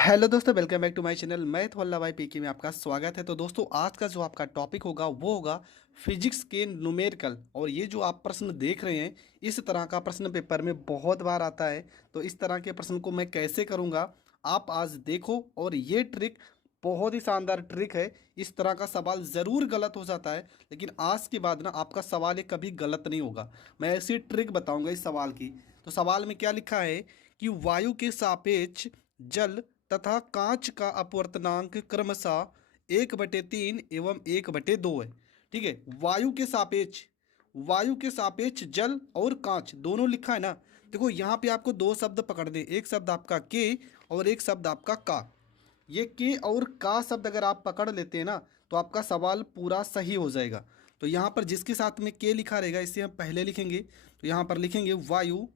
Hello दोस्तों, welcome back to my channel. मैं थोल्ला भाई पीके में आपका स्वागत है। तो दोस्तों, आज का जो आपका टॉपिक होगा वो होगा फिजिक्स के न्यूमेरिकल। और ये जो आप प्रश्न देख रहे हैं, इस तरह का प्रश्न पेपर में बहुत बार आता है। तो इस तरह के प्रश्न को मैं कैसे करूँगा, आप आज देखो। और ये ट्रिक बहुत ही शानदार ट्रिक है। इस तरह का सवाल ज़रूर गलत हो जाता है, लेकिन आज के बाद ना आपका सवाल ये कभी गलत नहीं होगा। मैं ऐसी ट्रिक बताऊँगा इस सवाल की। तो सवाल में क्या लिखा है कि वायु के सापेक्ष जल तथा कांच का अपवर्तनांक क्रमशः 1/3 एवं 1/2 है। ठीक है, वायु के सापेक्ष जल और कांच दोनों लिखा है ना। देखो यहाँ पे आपको दो शब्द पकड़ दे, एक शब्द आपका के और एक शब्द आपका का। ये के और का शब्द अगर आप पकड़ लेते हैं ना, तो आपका सवाल पूरा सही हो जाएगा। तो यहाँ पर जिसके साथ में के लिखा रहेगा, इसे हम पहले लिखेंगे। तो यहाँ पर लिखेंगे वायु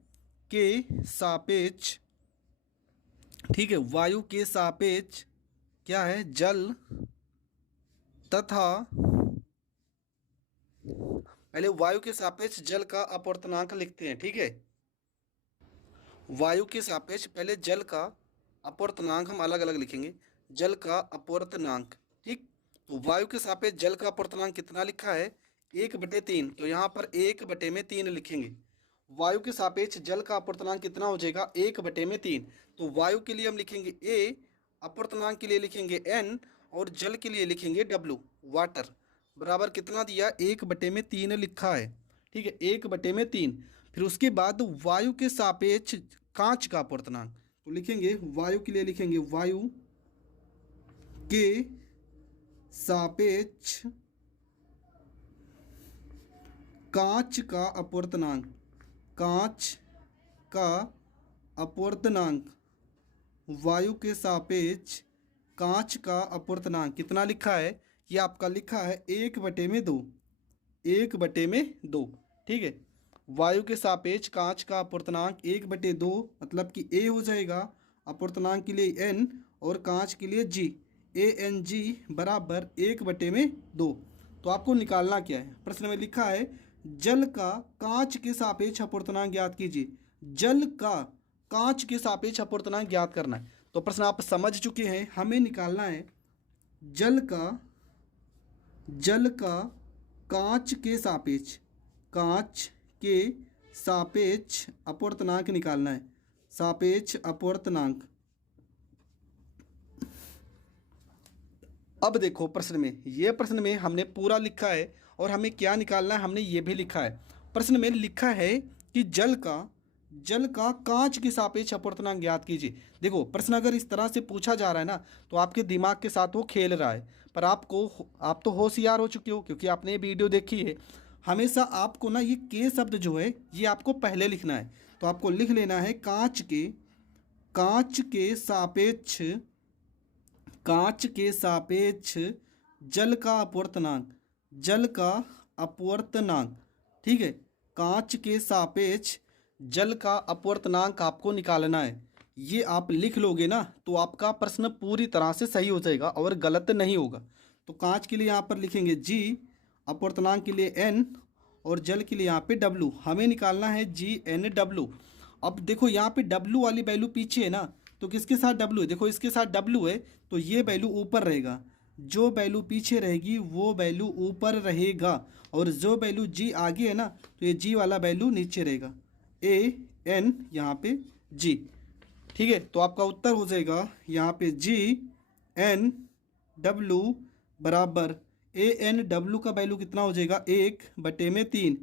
के सापेक्ष। ठीक है, वायु के सापेक्ष क्या है, जल तथा, पहले वायु के सापेक्ष जल का अपवर्तनांक लिखते हैं। ठीक है, वायु के सापेक्ष पहले जल का अपवर्तनांक हम अलग अलग लिखेंगे। जल का अपवर्तनांक, ठीक। तो वायु के सापेक्ष जल का अपवर्तनांक कितना लिखा है, 1/3। तो यहाँ पर 1/3 लिखेंगे। वायु के सापेक्ष जल का अपवर्तनांक कितना हो जाएगा, 1/3। तो वायु के लिए हम लिखेंगे ए, अपवर्तनांक के लिए लिखेंगे एन, और जल के लिए लिखेंगे डब्लू, वाटर। बराबर कितना दिया, 1/3 लिखा है। ठीक है, 1/3। फिर उसके बाद वायु के सापेक्ष कांच का अपवर्तनांक, तो लिखेंगे वायु के लिए लिखेंगे वायु के सापेक्ष कांच का अपवर्तनांक, कांच का अपवर्तनांक, वायु के सापेक्ष कांच का अपवर्तनांक कितना लिखा है, ये आपका लिखा है 1/2, 1/2। ठीक है, वायु के सापेक्ष कांच का अपवर्तनांक 1/2, मतलब कि ए हो जाएगा, अपवर्तनांक के लिए एन और कांच के लिए जी, ANG बराबर 1/2। तो आपको निकालना क्या है, प्रश्न में लिखा है जल का कांच के सापेक्ष अपवर्तनांक ज्ञात कीजिए। जल का कांच के सापेक्ष अपवर्तनांक ज्ञात करना है। तो प्रश्न आप समझ चुके हैं, हमें निकालना है जल का कांच के सापेक्ष, कांच के सापेक्ष अपवर्तनांक निकालना है, सापेक्ष अपवर्तनांक। अब देखो प्रश्न में, ये प्रश्न में हमने पूरा लिखा है और हमें क्या निकालना है, हमने ये भी लिखा है। प्रश्न में लिखा है कि जल का कांच के सापेक्ष अपवर्तनांक ज्ञात कीजिए। देखो, प्रश्न अगर इस तरह से पूछा जा रहा है ना, तो आपके दिमाग के साथ वो खेल रहा है। पर आप तो होशियार हो चुके हो, क्योंकि आपने ये वीडियो देखी है। हमेशा आपको ना ये के शब्द जो है, ये आपको पहले लिखना है। तो आपको लिख लेना है कांच के सापेक्ष जल का अपवर्तनांक, जल का अपवर्तनांक। ठीक है, कांच के सापेक्ष जल का अपवर्तनांक आपको निकालना है। ये आप लिख लोगे ना, तो आपका प्रश्न पूरी तरह से सही हो जाएगा और गलत नहीं होगा। तो कांच के लिए यहाँ पर लिखेंगे जी, अपवर्तनांक के लिए एन, और जल के लिए यहाँ पे डब्लू। हमें निकालना है GNW। अब देखो यहाँ पे डब्लू वाली वैल्यू पीछे है ना, तो किसके साथ डब्लू है, देखो इसके साथ डब्लू है, तो ये वैल्यू ऊपर रहेगा। जो वैल्यू पीछे रहेगी वो वैल्यू ऊपर रहेगा, और जो वैल्यू जी आगे है ना, तो ये जी वाला वैल्यू नीचे रहेगा, AN यहाँ पे जी। ठीक है, तो आपका उत्तर हो जाएगा यहाँ पे GNW बराबर ANW का वैल्यू कितना हो जाएगा, 1/3,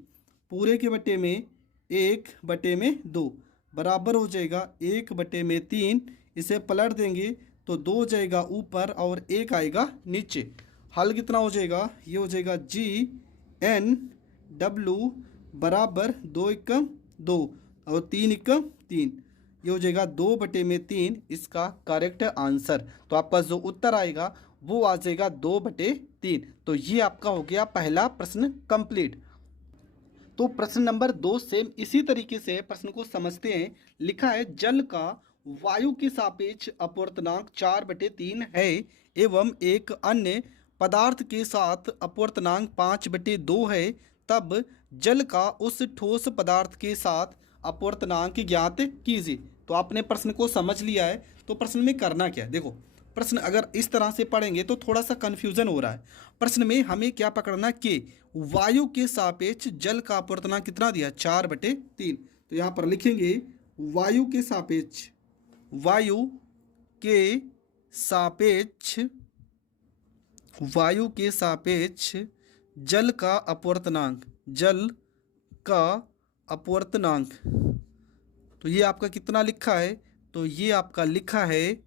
पूरे के बटे में 1/2 बराबर हो जाएगा 1/3। इसे पलट देंगे तो 2 जाएगा ऊपर और 1 आएगा नीचे। हल कितना हो जाएगा, ये हो जाएगा GNW बराबर 2 एकम 2 और 3 एकम 3, ये हो जाएगा 2/3 इसका करेक्ट आंसर। तो आपका जो उत्तर आएगा वो आ जाएगा 2/3। तो ये आपका हो गया पहला प्रश्न कंप्लीट। तो प्रश्न नंबर 2 सेम इसी तरीके से प्रश्न को समझते हैं। लिखा है जल का वायु के सापेक्ष अपवर्तनांक 4/3 है एवं एक अन्य पदार्थ के साथ अपवर्तनांक 5/2 है, तब जल का उस ठोस पदार्थ के साथ अपवर्तनांक ज्ञात कीजिए। तो आपने प्रश्न को समझ लिया है। तो प्रश्न में करना क्या है, देखो प्रश्न अगर इस तरह से पढ़ेंगे तो थोड़ा सा कन्फ्यूजन हो रहा है। प्रश्न में हमें क्या पकड़ना कि वायु के सापेक्ष जल का अपवर्तनांक कितना दिया, 4/3। तो यहाँ पर लिखेंगे वायु के सापेक्ष, वायु के सापेक्ष, वायु के सापेक्ष जल का अपवर्तनांक, जल का अपवर्तनांक। तो ये आपका कितना लिखा है, तो ये आपका लिखा है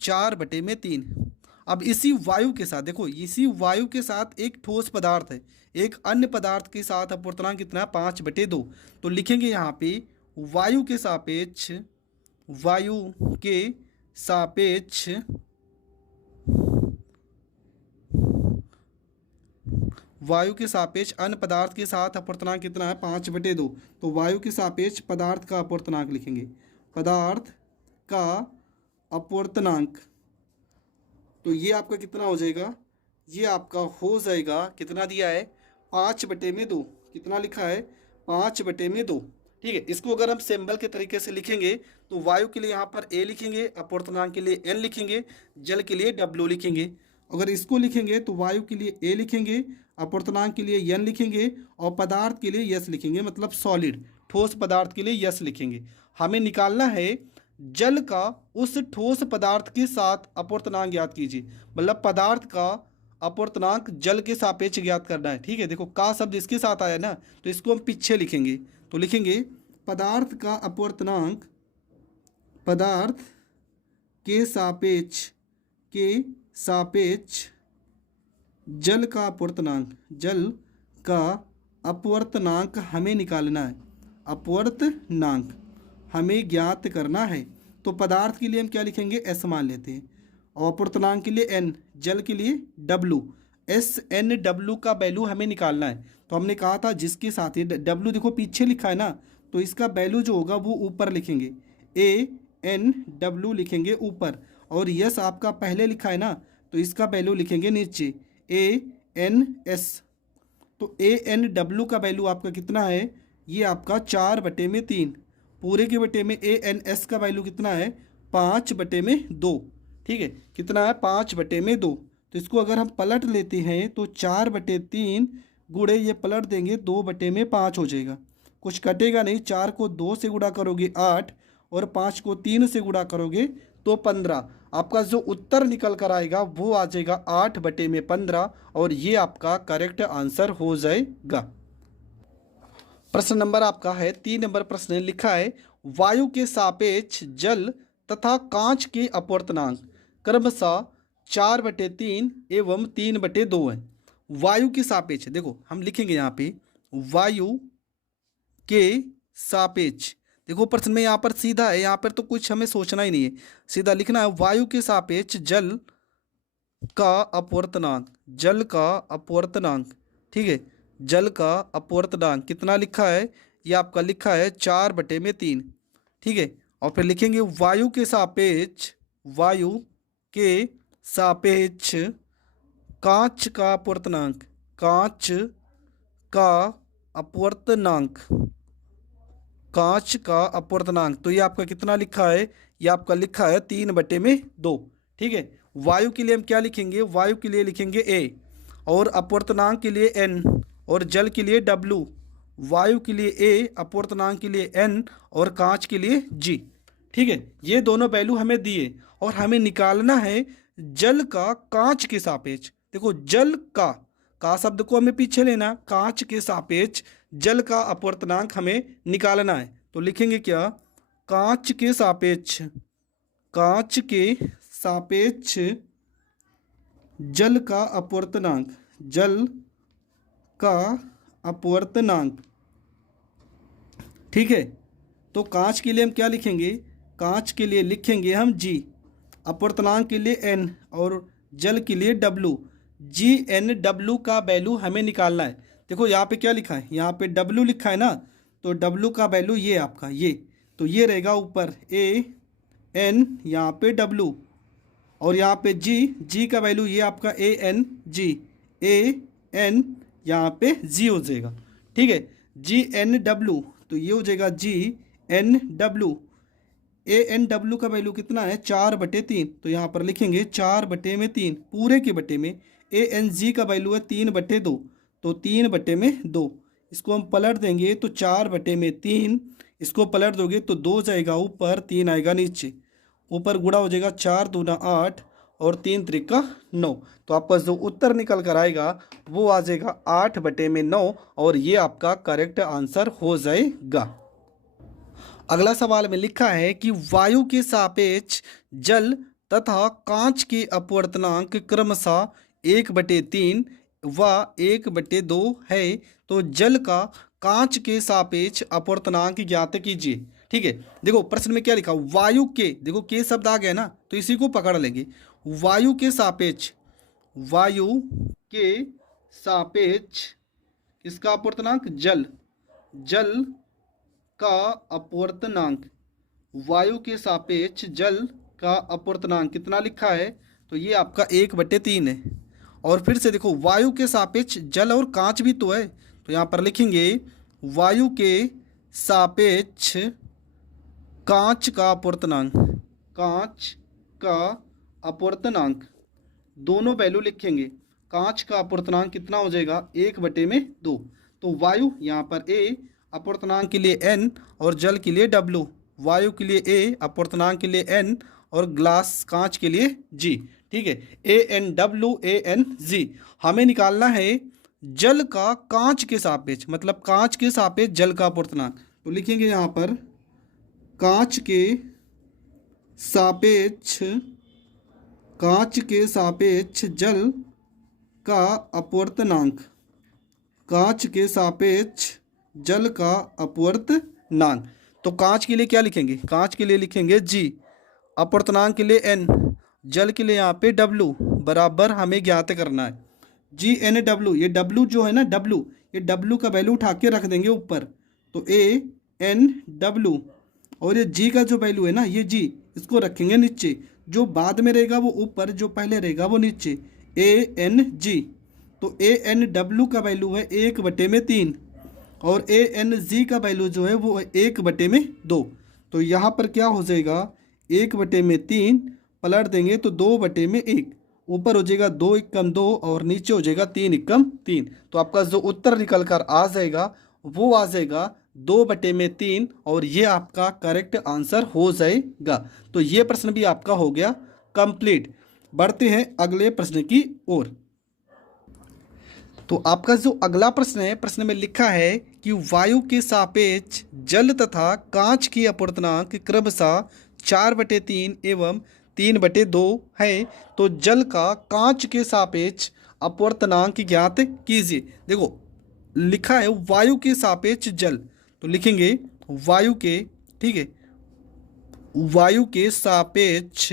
4/3। अब इसी वायु के साथ देखो, इसी वायु के साथ एक ठोस पदार्थ है, एक अन्य पदार्थ के साथ अपवर्तनांक कितना है, 5/2। तो लिखेंगे यहाँ पे वायु के सापेक्ष, वायु के सापेक्ष, वायु के सापेक्ष अन्य पदार्थ के साथ अपवर्तनांक कितना है, 5/2। तो वायु के सापेक्ष पदार्थ का अपवर्तनांक लिखेंगे, पदार्थ का अपवर्तनांक। तो ये आपका कितना हो जाएगा, ये आपका हो जाएगा, कितना दिया है, 5/2। कितना लिखा है, 5/2। ठीक है, इसको अगर हम सिंबल के तरीके से लिखेंगे तो वायु के लिए यहाँ पर ए लिखेंगे, अपवर्तनांक के लिए एन लिखेंगे, जल के लिए डब्ल्यू लिखेंगे। अगर इसको लिखेंगे तो वायु के लिए ए लिखेंगे, अपवर्तनांक के लिए एन लिखेंगे और पदार्थ के लिए यस लिखेंगे, मतलब सॉलिड ठोस पदार्थ के लिए यस लिखेंगे। हमें निकालना है जल का उस ठोस पदार्थ के साथ अपवर्तनांक ज्ञात कीजिए, मतलब पदार्थ का अपवर्तनांक जल के सापेक्ष ज्ञात करना है। ठीक है, देखो का शब्द इसके साथ आया ना, तो इसको हम पीछे लिखेंगे। तो लिखेंगे पदार्थ का अपवर्तनांक, पदार्थ के सापेक्ष, के सापेक्ष जल का अपवर्तनांक, जल का अपवर्तनांक हमें निकालना है, अपवर्तनांक हमें ज्ञात करना है। तो पदार्थ के लिए हम क्या लिखेंगे, एस मान लेते हैं, और अपवर्तनांक के लिए एन, जल के लिए डब्लू। एस एन डब्लू का वैल्यू हमें निकालना है। तो हमने कहा था जिसके साथ, ये डब्लू देखो पीछे लिखा है ना, तो इसका वैल्यू जो होगा वो ऊपर लिखेंगे, ए एन डब्लू लिखेंगे ऊपर, और यस आपका पहले लिखा है ना, तो इसका वैल्यू लिखेंगे नीचे, ए एन एस। तो ए एन डब्लू का वैल्यू आपका कितना है, ये आपका 4/3। पूरे के बटे में ए एन एस का वैल्यू कितना है, 5/2। ठीक है, कितना है, 5/2। तो इसको अगर हम पलट लेते हैं तो 4/3 गुणे ये पलट देंगे 2/5 हो जाएगा, कुछ कटेगा नहीं। 4 को 2 से गुणा करोगे 8, और 5 को 3 से गुणा करोगे तो 15। आपका जो उत्तर निकल कर आएगा वो आ जाएगा 8/15, और ये आपका करेक्ट आंसर हो जाएगा। प्रश्न नंबर आपका है 3 नंबर प्रश्न लिखा है वायु के सापेक्ष जल तथा कांच के अपवर्तनांक क्रमशः 4/3 एवं 3/2 है। वायु के सापेक्ष, देखो हम लिखेंगे यहाँ पे वायु के सापेक्ष। देखो प्रश्न में यहाँ पर सीधा है, यहाँ पर तो कुछ हमें सोचना ही नहीं है, सीधा लिखना है वायु के सापेक्ष जल का अपवर्तनांक, जल का अपवर्तनांक। ठीक है, जल का अपवर्तनांक कितना लिखा है, ये आपका लिखा है 4/3। ठीक है, और फिर लिखेंगे वायु के सापेक्ष, वायु के सापेक्ष कांच का अपवर्तनांक, कांच का अपवर्तनांक, कांच का अपवर्तनांक। तो ये आपका कितना लिखा है, ये आपका लिखा है 3/2। ठीक है, वायु के लिए हम क्या लिखेंगे, वायु के लिए लिखेंगे ए, और अपवर्तनांक के लिए एन, और जल के लिए डब्लू। वायु के लिए ए, अपवर्तनांक के लिए एन, और कांच के लिए जी। ठीक है, ये दोनों वैल्यू हमें दिए, और हमें निकालना है जल का कांच के सापेक्ष। देखो जल का शब्द को हमें पीछे लेना, कांच के सापेक्ष जल का अपवर्तनांक हमें निकालना है। तो लिखेंगे क्या, कांच के सापेक्ष, कांच के सापेक्ष जल का अपवर्तनांक, जल का अपवर्तनांक। ठीक है, तो कांच के लिए हम क्या लिखेंगे, कांच के लिए लिखेंगे हम जी, अपवर्तनांक के लिए एन, और जल के लिए डब्लू। जी एन डब्लू का वैल्यू हमें निकालना है। देखो यहाँ पे क्या लिखा है, यहाँ पे डब्लू लिखा है ना, तो डब्लू का वैल्यू ये आपका ये, तो ये रहेगा ऊपर ए एन, यहाँ पे डब्लू, और यहाँ पे जी का वैल्यू ये आपका A N G, A N यहाँ पे जी हो जाएगा। ठीक है, जी एन डब्लू, तो ये हो जाएगा G N W. A N W का वैल्यू कितना है 4/3, तो यहाँ पर लिखेंगे 4/3 पूरे के बटे में। ए एन जी का वैल्यू है 3/2, तो 3/2। इसको हम पलट देंगे तो 4/3, इसको पलट दोगे तो 2 जाएगा ऊपर, 3 आएगा नीचे। ऊपर गुणा हो जाएगा 4 दूना 8 और 3 त्रिका 9। तो आपका जो उत्तर निकल कर आएगा वो आ जाएगा 8/9 और ये आपका करेक्ट आंसर हो जाएगा। अगला सवाल में लिखा है कि वायु के सापेक्ष जल तथा कांच के अपवर्तनांक क्रमशः 1/3 व 1/2 है, तो जल का कांच के सापेक्ष अपवर्तनांक ज्ञात कीजिए। ठीक है, देखो प्रश्न में क्या लिखा, वायु के, देखो के शब्द आ गया ना, तो इसी को पकड़ लेंगे। वायु के सापेक्ष, वायु के सापेक्ष इसका अपवर्तनांक जल, जल का अपवर्तनांक, वायु के सापेक्ष जल का अपवर्तनांक कितना लिखा है, तो ये आपका 1/3 है। और फिर से देखो वायु के सापेक्ष जल और कांच भी तो है, तो यहाँ पर लिखेंगे वायु के सापेक्ष कांच का अपवर्तनांक, कांच का अपवर्तनांक, दोनों वैल्यू लिखेंगे। कांच का अपवर्तनांक कितना हो जाएगा 1/2, तो वायु यहाँ पर ए, अपवर्तनांक के लिए n और जल के लिए w, वायु के लिए a, अपवर्तनांक के लिए n और ग्लास कांच के लिए g। ठीक है, ANWANG। हमें निकालना है जल का कांच के सापेक्ष, मतलब कांच के सापेक्ष जल का अपवर्तनांक। तो लिखेंगे यहाँ पर कांच के सापेक्ष, कांच के सापेक्ष जल का अपवर्तनांक, कांच के सापेक्ष जल का अपवर्तनांक। तो कांच के लिए क्या लिखेंगे, कांच के लिए लिखेंगे g, अपवर्तनांक के लिए n, जल के लिए यहाँ पे w, बराबर हमें ज्ञात करना है GNW। ये w जो है ना w, ये w का वैल्यू उठा के रख देंगे ऊपर, तो ANW। और ये g का जो वैल्यू है ना, ये g, इसको रखेंगे नीचे, जो बाद में रहेगा वो ऊपर, जो पहले रहेगा वो नीचे, ANG। तो ANW का वैल्यू है 1/3 और ANG का वैल्यू जो है वो 1/2। तो यहाँ पर क्या हो जाएगा 1/3, पलट देंगे तो 2/1, ऊपर हो जाएगा 2 × 2 और नीचे हो जाएगा 3 × 3। तो आपका जो उत्तर निकल कर आ जाएगा वो आ जाएगा 2/3 और ये आपका करेक्ट आंसर हो जाएगा। तो ये प्रश्न भी आपका हो गया कंप्लीट। बढ़ते हैं अगले प्रश्न की ओर। तो आपका जो अगला प्रश्न है, प्रश्न में लिखा है कि वायु के सापेक्ष जल तथा कांच की अपवर्तनांक क्रमशः 4/3 एवं 3/2 है, तो जल का कांच के सापेक्ष अपवर्तनांक ज्ञात कीजिए। देखो लिखा है वायु के सापेक्ष जल, तो लिखेंगे वायु के, ठीक है, वायु के सापेक्ष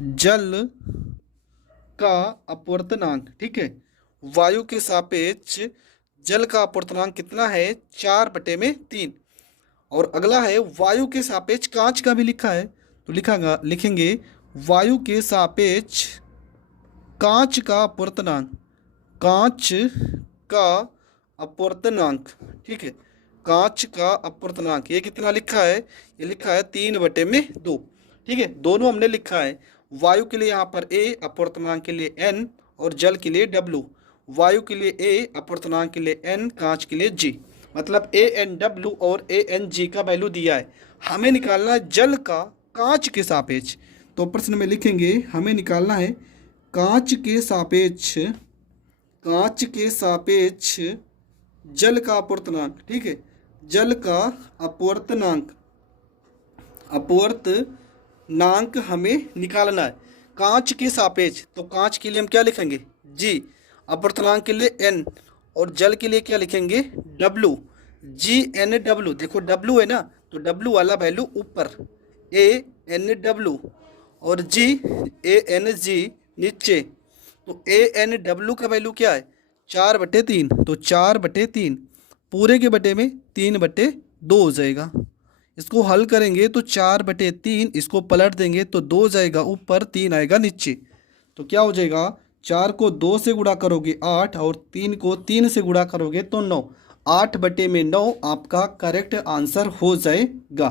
जल का अपवर्तनांक। ठीक है, वायु के सापेक्ष जल का अपवर्तनांक कितना है 4/3। और अगला है वायु के सापेक्ष कांच का भी लिखा है, तो लिखेंगे वायु के सापेक्ष कांच का अपवर्तनांक, कांच का अपवर्तनांक। ठीक है, कांच का अपवर्तनांक ये कितना लिखा है, ये लिखा है 3/2। ठीक है, दोनों हमने लिखा है, वायु के लिए यहाँ पर a, अपवर्तनांक के लिए n और जल के लिए w। वायु के लिए a, अपवर्तनांक के लिए n, कांच के लिए g। मतलब ANW और ANG का वैल्यू दिया है, हमें निकालना है जल का कांच के सापेक्ष। तो प्रश्न में लिखेंगे हमें निकालना है कांच के सापेक्ष, कांच के सापेक्ष जल का अपवर्तनांक। ठीक है, जल का अपवर्तनांक, अपवर्तनांक हमें निकालना है कांच के सापेक्ष। तो कांच के लिए हम क्या लिखेंगे g, अपवर्तनांक के लिए n और जल के लिए क्या लिखेंगे w, GNW। देखो w है ना, तो w वाला वैल्यू ऊपर ANW और GANG नीचे। तो ANW का वैल्यू क्या है 4/3, तो 4/3 पूरे के बटे में 3/2 हो जाएगा। इसको हल करेंगे तो 4/3, इसको पलट देंगे तो 2 जाएगा ऊपर, 3 आएगा नीचे। तो क्या हो जाएगा 4 को 2 से गुणा करोगे 8 और 3 को 3 से गुणा करोगे तो 9। 8/9 आपका करेक्ट आंसर हो जाएगा।